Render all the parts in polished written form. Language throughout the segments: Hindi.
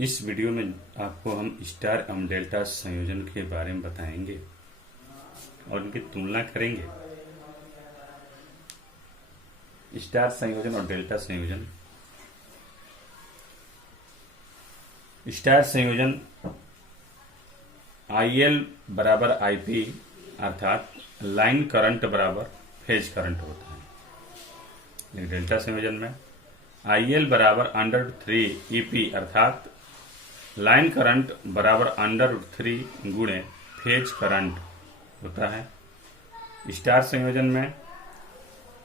इस वीडियो में आपको हम स्टार एवं डेल्टा संयोजन के बारे में बताएंगे और उनकी तुलना करेंगे। स्टार संयोजन और डेल्टा संयोजन। स्टार संयोजन IL बराबर IP अर्थात लाइन करंट बराबर फेज करंट होता है। डेल्टा संयोजन में IL बराबर √3 EP अर्थात लाइन करंट बराबर √3 गुणे फेज करंट होता है। स्टार संयोजन में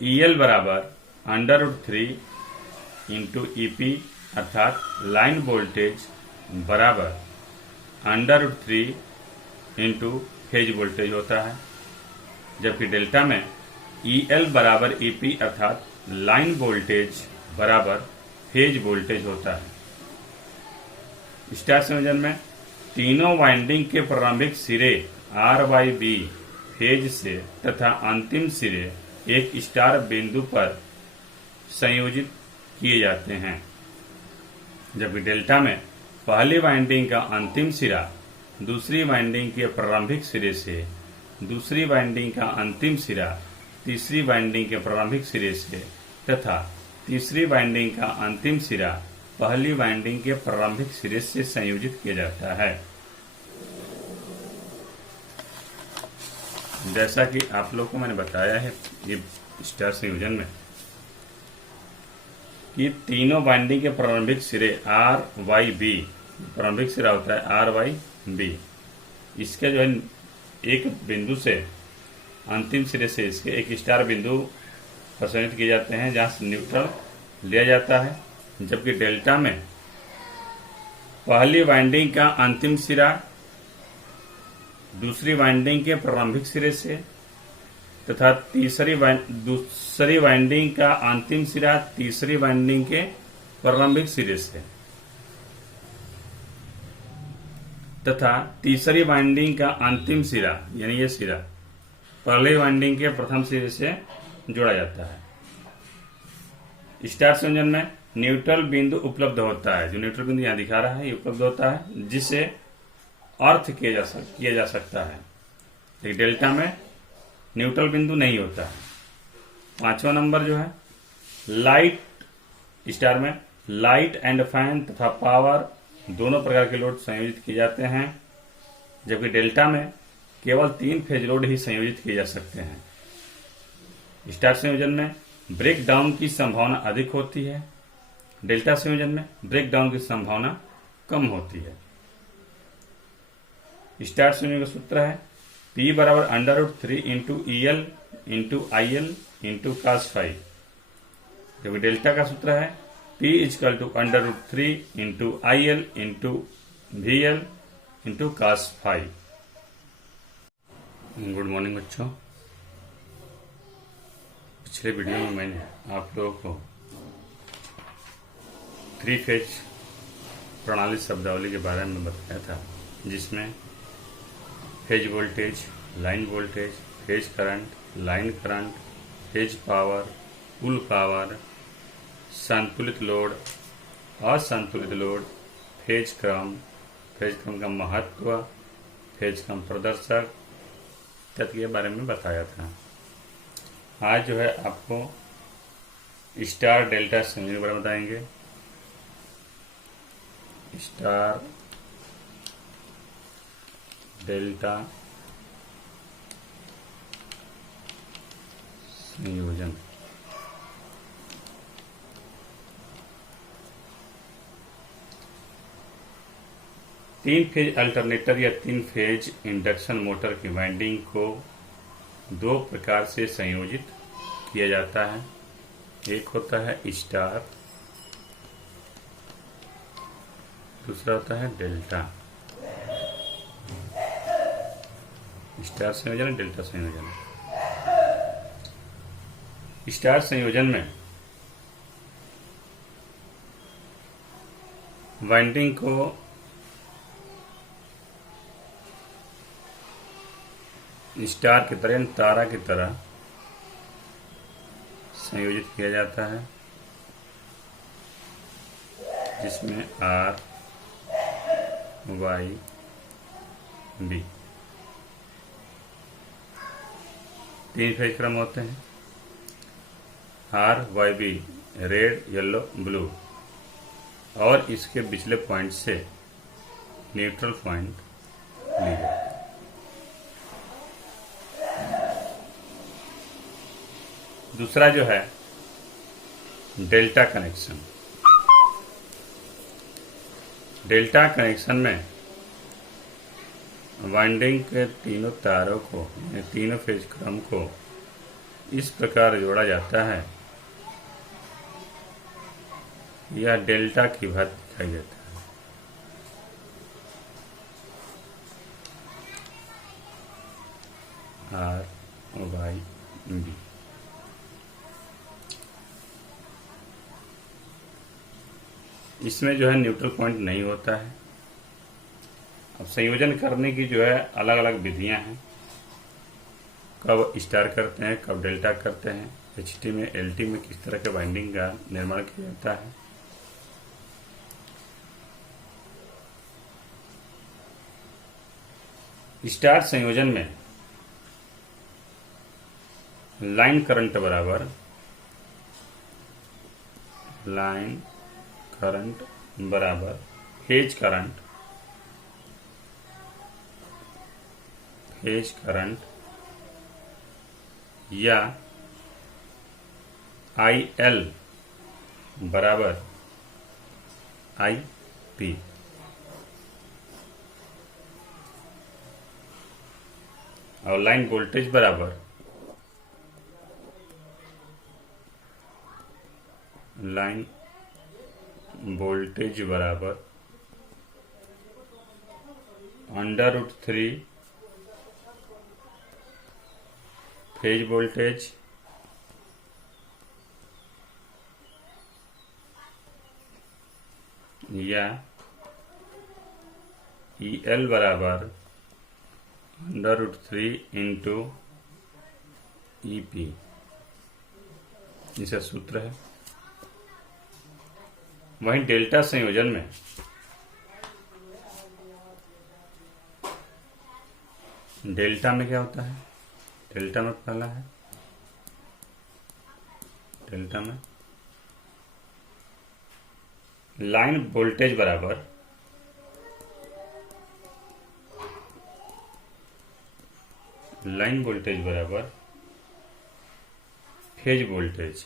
EL बराबर √3 इंटू EP अर्थात लाइन वोल्टेज बराबर √3 इंटू फेज वोल्टेज होता है। जबकि डेल्टा में EL बराबर EP अर्थात लाइन वोल्टेज बराबर फेज वोल्टेज होता है। स्टार संयोजन में तीनों वाइंडिंग के प्रारंभिक सिरे R/B फेज से तथा अंतिम सिरे एक स्टार बिंदु पर संयोजित किए जाते हैं। जबकि डेल्टा में पहली वाइंडिंग का अंतिम सिरा दूसरी वाइंडिंग के प्रारंभिक सिरे से, दूसरी वाइंडिंग का अंतिम सिरा तीसरी वाइंडिंग के प्रारंभिक सिरे से तथा तीसरी वाइंडिंग का अंतिम सिरा पहली वाइंडिंग के प्रारंभिक सिरे से संयोजित किया जाता है। जैसा कि आप लोगों को मैंने बताया है ये स्टार संयोजन में कि तीनों वाइंडिंग के प्रारंभिक सिरे R/B, प्रारंभिक सिरा होता है R/B, इसके जो है एक बिंदु से अंतिम सिरे से इसके एक स्टार बिंदु पर संयोजित किए जाते हैं जहां से न्यूट्रल लिया जाता है। जबकि डेल्टा में पहली वाइंडिंग का अंतिम सिरा दूसरी वाइंडिंग के प्रारंभिक सिरे से तथा दूसरी वाइंडिंग का अंतिम सिरा तीसरी वाइंडिंग के प्रारंभिक सिरे से तथा तीसरी वाइंडिंग का अंतिम सिरा यानी ये सिरा पहले वाइंडिंग के प्रथम सिरे से जोड़ा जाता है। स्टार संयोजन में न्यूट्रल बिंदु उपलब्ध होता है। जो न्यूट्रल बिंदु यहाँ दिखा रहा है ये उपलब्ध होता है जिसे अर्थ किया जा सकता है। लेकिन डेल्टा में न्यूट्रल बिंदु नहीं होता है। पांचवा नंबर जो है लाइट, स्टार में लाइट एंड फैन तथा पावर दोनों प्रकार के लोड संयोजित किए जाते हैं। जबकि डेल्टा में केवल 3 फेज लोड ही संयोजित किए जा सकते हैं। स्टार संयोजन में ब्रेक डाउन की संभावना अधिक होती है। डेल्टा संयोजन में ब्रेक डाउन की संभावना कम होती है। स्टार संयोजन का सूत्र है P बराबर √3 into EL into IL into cos phi। जबकि डेल्टा का सूत्र है P equal to √3 into IL into VL into cos phi। Good morning बच्चों। पिछले वीडियो में मैंने आप लोगों को 3 फेज प्रणाली शब्दावली के बारे में बताया था, जिसमें phase voltage, line voltage, phase current, line current, phase power, कुल पावर, संतुलित लोड, असंतुलित लोड, फेज क्रम का महत्व, फेज क्रम प्रदर्शक तक के बारे में बताया था। आज जो है आपको स्टार डेल्टा संयोजन के बारे में बताएंगे। स्टार डेल्टा संयोजन। तीन फेज अल्टरनेटर या 3 फेज इंडक्शन मोटर की वाइंडिंग को 2 प्रकार से संयोजित किया जाता है। एक होता है स्टार, दूसरा होता है डेल्टा। स्टार संयोजन, डेल्टा संयोजन। स्टार संयोजन में वाइंडिंग को स्टार की तरह, तारा की तरह संयोजित किया जाता है, जिसमें R वाई बी, 3 फेज क्रम होते हैं। R Y B red yellow blue, और इसके पिछले पॉइंट से न्यूट्रल पॉइंट लीजिए। दूसरा जो है डेल्टा कनेक्शन। डेल्टा कनेक्शन में वाइंडिंग के तीनों तारों को, तीनों फेज क्रम को इस प्रकार जोड़ा जाता है, यह डेल्टा की भांति दिखाई देता है। R Y B. इसमें जो है न्यूट्रल पॉइंट नहीं होता है। अब संयोजन करने की जो है अलग अलग विधियां हैं, कब स्टार करते हैं, कब डेल्टा करते हैं, एचटी में एलटी में किस तरह के बाइंडिंग का निर्माण किया जाता है। स्टार संयोजन में लाइन करंट बराबर लाइन करंट बराबर फेज करंट या आई एल बराबर आई पी। और लाइन वोल्टेज बराबर लाइन वोल्टेज बराबर √3 फेज वोल्टेज या EL बराबर √3 इंटू EP, इसका सूत्र है। वहीं डेल्टा संयोजन में डेल्टा में क्या होता है, डेल्टा में पहला है, डेल्टा में लाइन वोल्टेज बराबर फेज वोल्टेज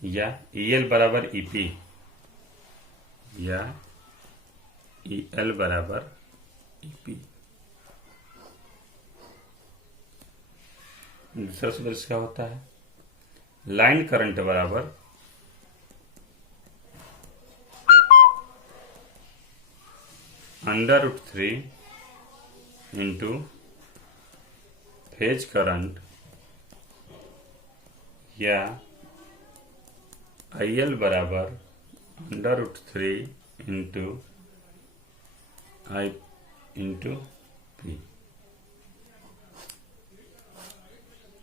या EL बराबर EP या EL बराबर EP। दूसरा सूत्र इसका होता है लाइन करंट बराबर √3 इंटू फेज करंट या IL बराबर √3 इंटू I इंटू P,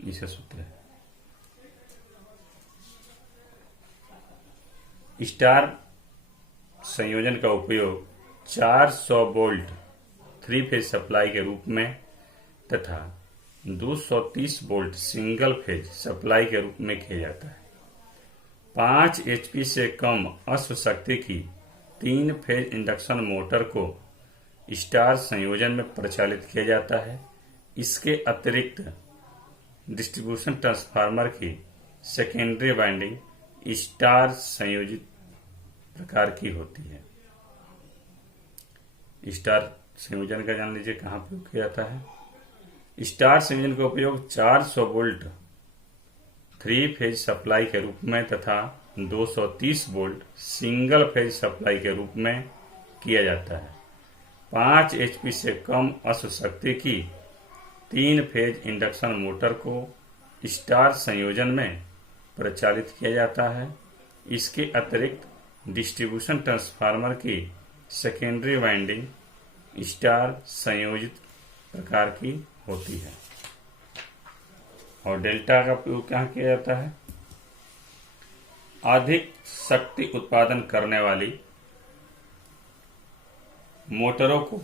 इसका सूत्र है। स्टार संयोजन का उपयोग 400 वोल्ट 3 फेज सप्लाई के रूप में तथा 230 वोल्ट सिंगल फेज सप्लाई के रूप में किया जाता है। 5 HP से कम अश्व शक्ति की 3 फेज इंडक्शन मोटर को स्टार संयोजन में प्रचालित किया जाता है। इसके अतिरिक्त डिस्ट्रीब्यूशन ट्रांसफार्मर की सेकेंडरी वाइंडिंग स्टार संयोजित प्रकार की होती है। स्टार संयोजन का जान लीजिए कहाँ प्रयोग किया जाता है। स्टार संयोजन का उपयोग 400 वोल्ट 3 फेज सप्लाई के रूप में तथा 230 वोल्ट सिंगल फेज सप्लाई के रूप में किया जाता है। 5 HP से कम अश्व शक्ति की 3 फेज इंडक्शन मोटर को स्टार संयोजन में प्रचालित किया जाता है। इसके अतिरिक्त डिस्ट्रीब्यूशन ट्रांसफार्मर की सेकेंडरी वाइंडिंग स्टार संयोजित प्रकार की होती है। और डेल्टा का उपयोग कहाँ किया जाता है? अधिक शक्ति उत्पादन करने वाली मोटरों को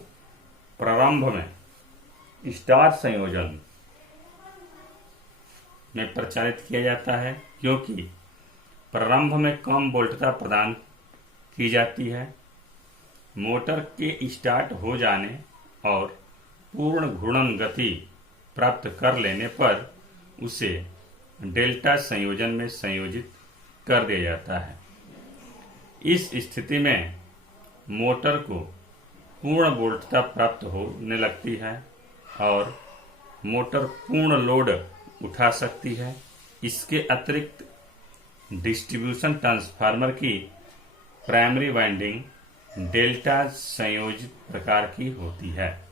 प्रारंभ में स्टार संयोजन में प्रचारित किया जाता है, क्योंकि प्रारंभ में कम वोल्टता प्रदान की जाती है। मोटर के स्टार्ट हो जाने और पूर्ण घूर्णन गति प्राप्त कर लेने पर उसे डेल्टा संयोजन में संयोजित कर दिया जाता है। इस स्थिति में मोटर को पूर्ण वोल्टता प्राप्त होने लगती है और मोटर पूर्ण लोड उठा सकती है। इसके अतिरिक्त डिस्ट्रीब्यूशन ट्रांसफार्मर की प्राइमरी वाइंडिंग डेल्टा संयोजित प्रकार की होती है।